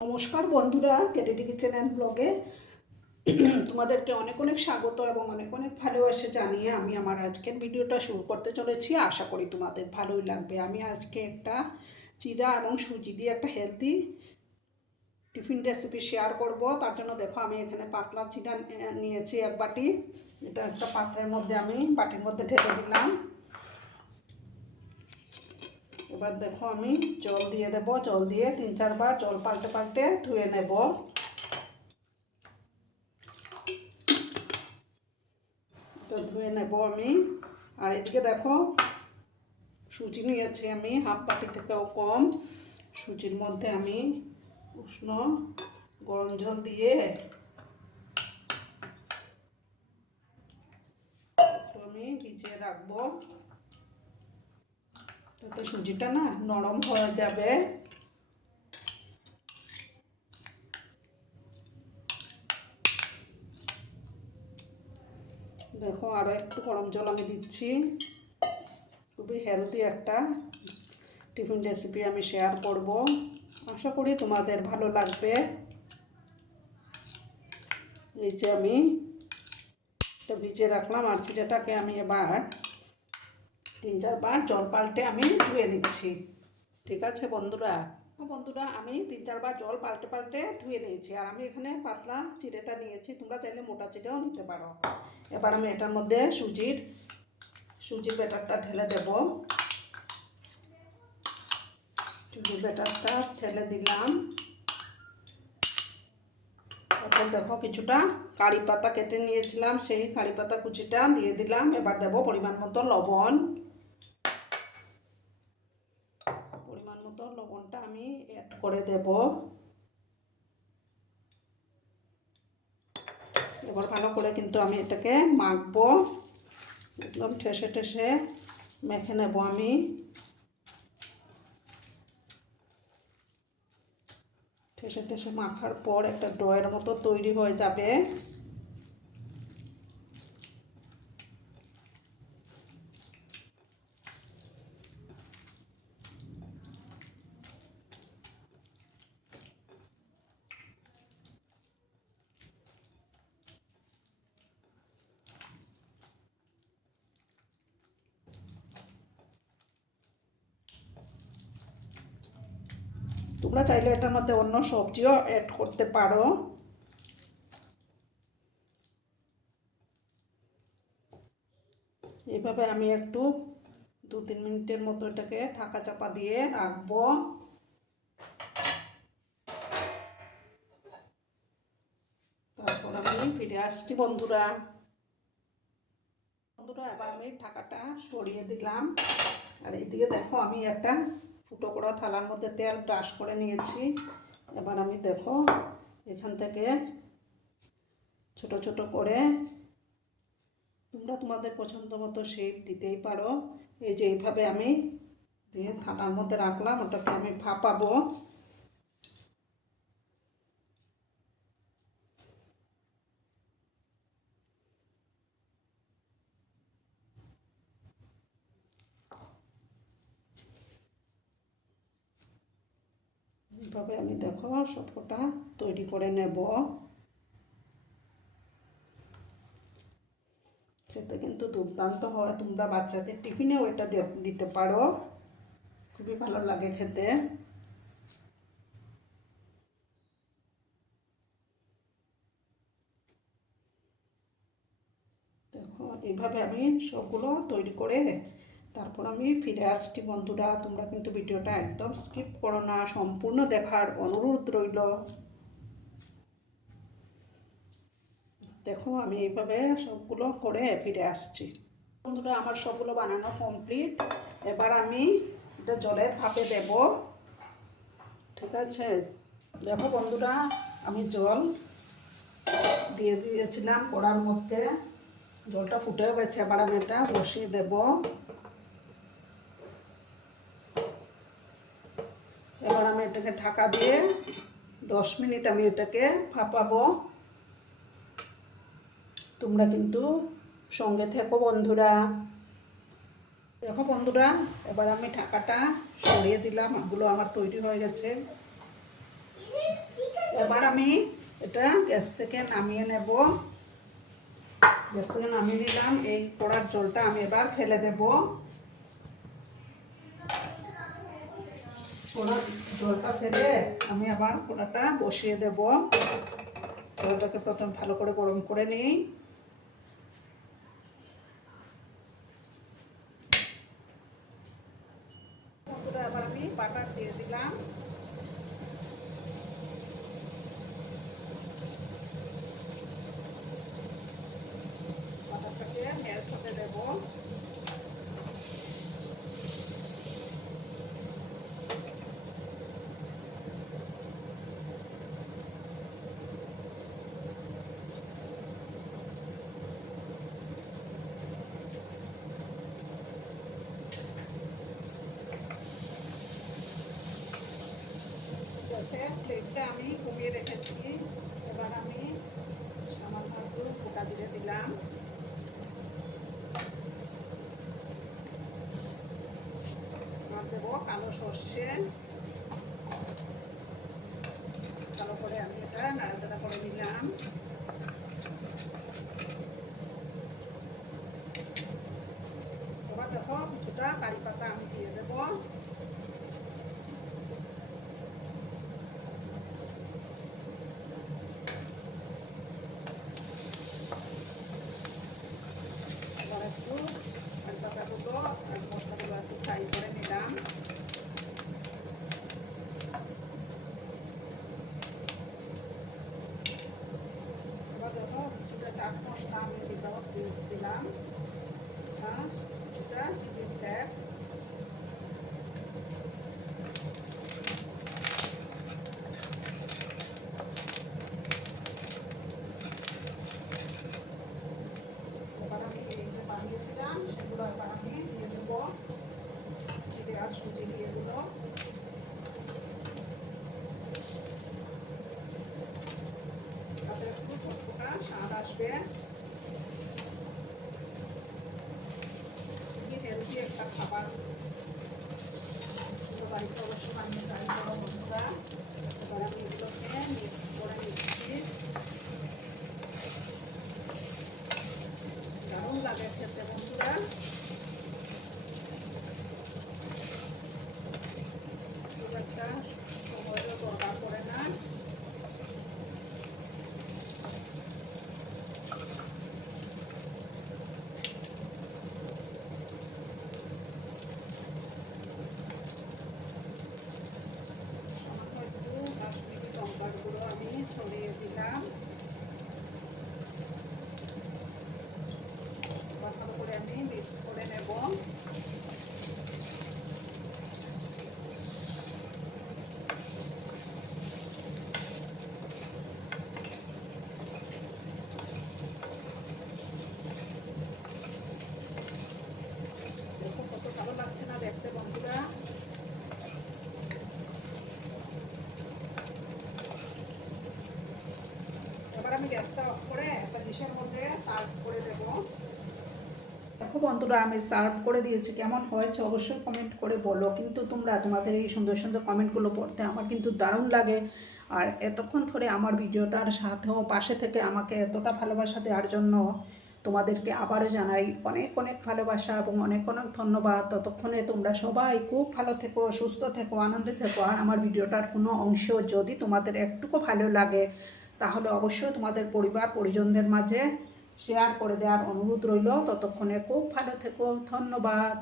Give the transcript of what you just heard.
নমস্কার বন্ধুরা, কেটিডি kitchen and ব্লগে তোমাদেরকে অনেক অনেক স্বাগত এবং অনেক অনেক ভালোবাসা জানিয়ে আমি আমার আজকের ভিডিওটা শুরু করতে চলেছি। আশা করি তোমাদের ভালোই লাগবে। আমি আজকে একটা চিড়া এবং সুজি দিয়ে একটা হেলদি টিফিন রেসিপি শেয়ার করব। তার জন্য দেখো আমি এখানে পাতলা চিড়া নিয়েছি এক বাটি। এটা একটা পাত্রের মধ্যে আমি বাটির মধ্যে ঢেলে দিলাম। এবার দেখো আমি জল দিয়ে দেব। জল দিয়ে 3-4 বার জল পাল্টে পাল্টে ধুয়ে নেব। ধুয়ে নেব আমি। আর এদিকে দেখো সুজি নিয়েছি আমি হাফ বাটি থেকেও কম। সুজির মধ্যে আমি উষ্ণ গরম জল দিয়ে একটু আমি ভিজিয়ে রাখবো, তাতে সুজিটা না নরম হয়ে যাবে। দেখো আরও একটু গরম জল আমি দিচ্ছি। খুবই হেলদি একটা টিফিন রেসিপি আমি শেয়ার করব। আশা করি তোমাদের ভালো লাগবে। এই যে আমি এটা ভিজিয়ে রাখলাম আর চিড়াটাকে আমি এবার 3-4 বার জল পাল্টে আমি ধুয়ে নিচ্ছি। ঠিক আছে বন্ধুরা? বন্ধুরা আমি 3-4 বার জল পাল্টে পাল্টে ধুয়ে নিয়েছি। আর আমি এখানে পাতলা চিড়েটা নিয়েছি, তোমরা চাইলে মোটা চিড়েও নিতে পারো। এবার আমি এটার মধ্যে সুজির ব্যাটারটা ঢেলে দেব। সুজির ব্যাটারটা ঢেলে দিলাম। তারপর দেখো কিছুটা কারি পাতা কেটে নিয়েছিলাম, সেই কারি পাতা কুচিটা দিয়ে দিলাম। এবার দেব পরিমাণ মতো লবণ। পরিমাণ মতো লবণটা আমি অ্যাড করে দেব। এবার ভালো করে কিন্তু আমি এটাকে মাখবো, একদম ঠেসে ঠেসে মেখে নেব আমি। ঠেসে ঠেসে মাখার পর একটা ডয়ের মতো তৈরি হয়ে যাবে। তোমরা চাইলে এটার মধ্যে অন্য সবজিও অ্যাড করতে পারো। এইভাবে আমি একটু 2-3 মিনিটের মতো এটাকে ঢাকা চাপা দিয়ে রাখবো। তারপর আমি ফিরে আসছি বন্ধুরা। এবার আমি ঢাকাটা সরিয়ে দিলাম। আর এইদিকে দেখো আমি একটা ফুটো করা থালার মধ্যে তেল ব্রাশ করে নিয়েছি। এবার আমি দেখো এখান থেকে ছোট ছোট করে তোমরা তোমাদের পছন্দ মতো শেপ দিতেই পারো। এই যে এইভাবে আমি দিয়ে থালার মধ্যে রাখলাম, ওটাকে আমি ভাপাবো। এইভাবে আমি দেখো সবকটা তৈরি করে নেব। খেতে কিন্তু দুর্দান্ত হয়, তোমরা বাচ্চাদের টিফিনেও এটা দিতে পারো, খুবই ভালো লাগে খেতে। দেখো এইভাবে আমি সবগুলো তৈরি করে তারপর আমি ফিরে আসছি বন্ধুরা। তোমরা কিন্তু ভিডিওটা একদম স্কিপ করো না, সম্পূর্ণ দেখার অনুরোধ রইল। দেখো আমি এইভাবে সবগুলো করে ফিরে আসছি বন্ধুরা। আমার সবগুলো বানানো কমপ্লিট। এবার আমি এটা জলের ভাপে দেব। ঠিক আছে, দেখো বন্ধুরা আমি জল দিয়ে দিয়েছিলাম কড়ার মধ্যে, জলটা ফুটেও গেছে। এবার আমি এটা বসিয়ে দেব। এবার আমি এটাকে ঢাকা দিয়ে 10 মিনিট আমি এটাকে ভাপাবো। তোমরা কিন্তু সঙ্গে থেকো বন্ধুরা। দেখো বন্ধুরা এবার আমি ঢাকাটা সরিয়ে দিলাম, এগুলো আমার তৈরি হয়ে গেছে। আমি এটা গ্যাস থেকে নামিয়ে নেব। গ্যাস থেকে নামিয়ে নিলাম। এই পোড়ার জলটা আমি এবার ফেলে দেব। পোড়ার জলটা ফেলে আমি আবার পোড়াটা বসিয়ে দেব। জলটাকে প্রথম ভালো করে গরম করে নিই। বন্ধুরা এবার আমি বাটার দিয়ে দিলাম। বাটারটাকে মেল্ট হতে দেব। প্লেটটা আমি কমিয়ে রেখেছি। এবার আমি সামান্য একটু গোটা জিরে দিলাম। আর দেবো কালো সর্ষে। ভালো করে আমি এটা নাড়াচাড়া করে নিলাম। এবার দেখো কিছুটা কারি পাতা আমি দিয়ে দেবো। এবার একটু কারি পাতাগুলো আর মশলাগুলো একটু ফ্রাই করে নিলাম। এবার দেখো কিছুটা চাট মশলা আমি দিলাম। কিছুটা চিলি ফ্লেক্স। এবার আমি এই যে বানিয়েছিলাম সেগুলো এবার আমি দিয়ে দেবো। চিড়ে আর সুজি দিয়ে এগুলো তাতে একটু চটপটা স্বাদ আসবে। হেলদি একটা খাবার। বাড়িতে অবশ্যই বানিয়ে ট্রাই করো বন্ধুরা। এবার আমি এগুলোকে মিক্স করে নিচ্ছি। দারুণ লাগে খেতে বন্ধুরা। খুব একটা সময়ও দরকার পড়ে না। লঙ্কাগুলো আমি ছড়িয়ে দিলাম। ভালো করে আমি মিক্স করে নেব। দেখো কত ভালো লাগছে না দেখতে বন্ধুরা। এবার আমি গ্যাসটা অফ করে একটা ডিশের মধ্যে সার্ভ করে দেব। দেখো বন্ধুরা আমি সার্ভ করে দিয়েছি। কেমন হয়েছে অবশ্যই কমেন্ট করে বলো। কিন্তু তোমরা তোমাদের এই সুন্দর সুন্দর কমেন্টগুলো পড়তে আমার কিন্তু দারুণ লাগে। আর এতক্ষণ ধরে আমার ভিডিওটার সাথেও পাশে থেকে আমাকে এতটা ভালোবাসা দেওয়ার জন্য তোমাদেরকে আবারও জানাই অনেক অনেক ভালোবাসা এবং অনেক অনেক ধন্যবাদ। ততক্ষণে তোমরা সবাই খুব ভালো থেকো, সুস্থ থেকো, আনন্দে থেকো। আর আমার ভিডিওটার কোনো অংশ যদি তোমাদের একটুকু ভালো লাগে তাহলে অবশ্যই তোমাদের পরিবার পরিজনদের মাঝে শেয়ার করে দেওয়ার অনুরোধ রইল। ততক্ষণে খুব ভালো থেকো। ধন্যবাদ।